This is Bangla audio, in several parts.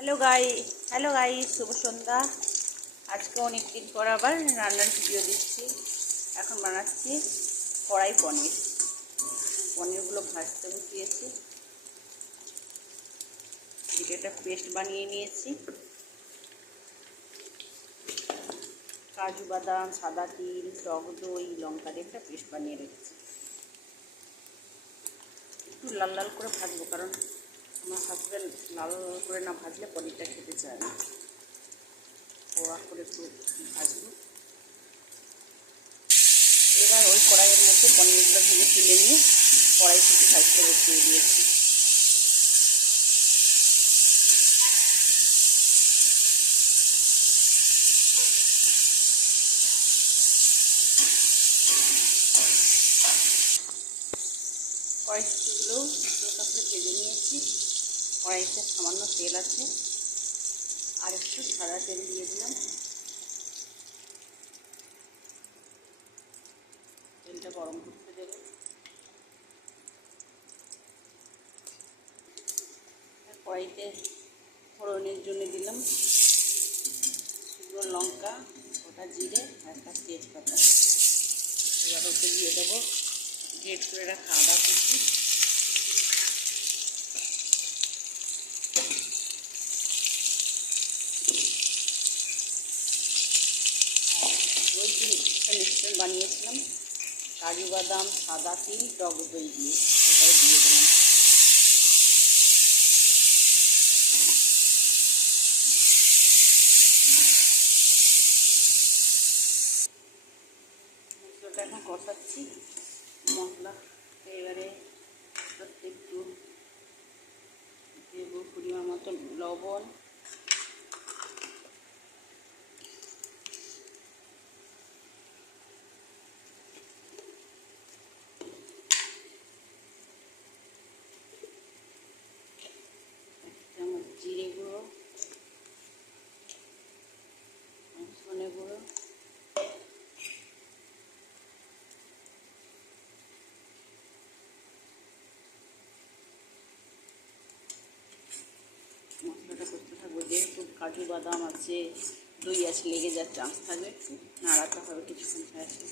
হ্যালো গাইস, শুভ সন্ধ্যা। আজকে অনেক দিন পর আবার রান্নার ভিডিও দিচ্ছি। এখন বানাচ্ছি কড়াই পনির। পনিরগুলো ভাজতে বসিয়েছি। এটা পেস্ট বানিয়ে নিয়েছি। কাজু বাদাম, সাদা তিল, টক দই, লঙ্কা দিয়ে একটা পেস্ট বানিয়ে রেখেছি। একটু লাল লাল করে ভাজবো, কারণ আমার হাজব্যান্ড লাল করে না ভাজলে পনিরটা খেতে চায় না। পোড়া করে একটু ভাজবো। এবার ওই কড়াইয়ের মধ্যে পনিরগুলো ভেজে তুলে নিয়ে কড়াই থেকে ভাজতে বসিয়ে দিয়েছি। কড়াইশুটিগুলো হালকা করে ভেজে নিয়েছি। কড়াইতে সামান্য তেল আছে, আর একটু সাদা তেল দিয়ে দিলাম। তেলটা গরম করতে দেবো। কড়াইতে ফোড়নের জন্য দিলাম শুকনো লঙ্কা, গোটা জিরে আর একটা তেজপাতা। এবার ওকে দিয়ে দেবো গ্রেট করে রাখা আদা কুচি, ওই যে একটা মিশ্রণ বানিয়েছিলাম কাজু বাদাম, সাদা তিল, টক দই দিয়ে, ওটাও দিয়ে দিলাম। মশলাটা এখন কষাচ্ছি। মশলা এবারে একটু দেবো পরিমাণ মতো লবণ, জিরে গুঁড়ো, ধনে গুঁড়ো, মশলাটা করতে থাকবো। যেহেতু কাজু বাদাম আছে, দই আছে, লেগে যাওয়ার চান্স থাকবে, একটু নাড়াতে হবে কিছুক্ষণ আছে।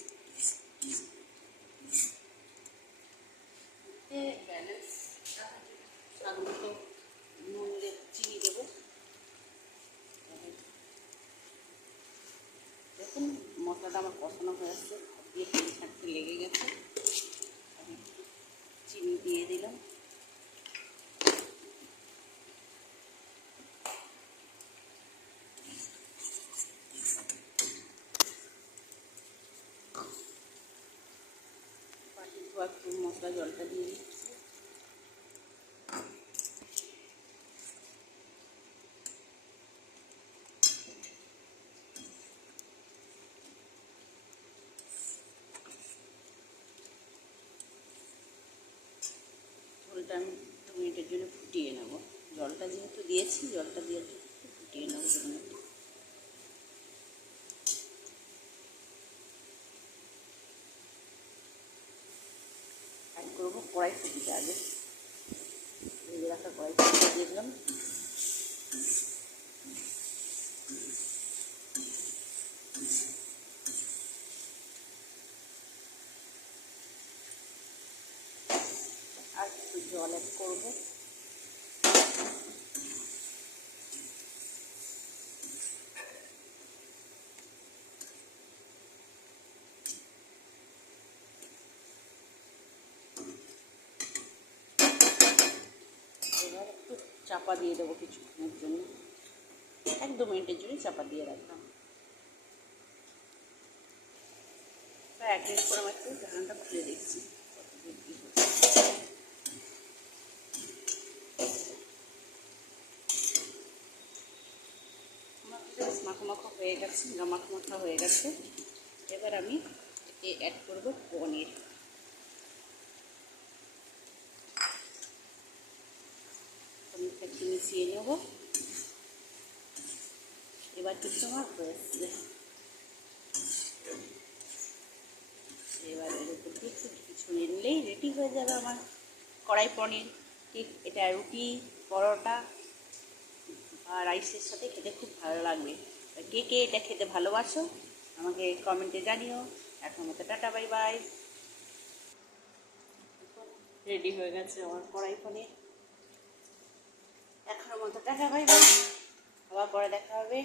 স্বাদমতো নুন চিনি দেবো। দেখুন মশলাটা আমার কষানো হয়ে আসছে, দিয়ে তেল ছাড়তে লেগে গেছে। চিনি দিয়ে দিলাম। বাটি ধোয়া একটু মশলা জলটা দিয়ে দিচ্ছি। ঝোলটা আমি 2 মিনিটের জন্য ফুটিয়ে নেব। জলটা যেহেতু দিয়েছি, জলটা দিয়ে ফুটিয়ে নেব 2 মিনিট। অ্যাড করবো কড়াইশুঁটিটা। আগে ভেজে রাখা কড়াইশুঁটিটা দিয়ে দিলাম। আর একটু জল অ্যাড করবো। এবার একটু চাপা দিয়ে দেবো কিছুক্ষণের জন্য, 1-2 মিনিটের জন্য চাপা দিয়ে রাখলাম। 1 মিনিট পর আমি একটু ঢাকনাটা খুলে দিচ্ছি। মাখো মাখো হয়ে গেছে, মাখো মাখা হয়ে গেছে। এবার আমি এতে অ্যাড করব পনির। পনিরটা একটু মিশিয়ে নেব। এবার কিন্তু আমার হয়ে আসছে। এবার এর উপর দিয়ে একটু ঘি ছড়িয়ে নিলেই রেডি হয়ে যাবে আমার কড়াই পনির। ঠিক এটা রুটি, পরোটা, আর রাইসের সাথে খেতে খুব ভালো লাগবে। কে কে এটা খেতে ভালোবাসো আমাকে কমেন্টে জানিও। এখন মতো টাটা, বাই বাই। রেডি হয়ে গেছে আমার কড়াই পনির। এখনো মতো টাটা, বাই বাই। আবার পরে দেখা হবে।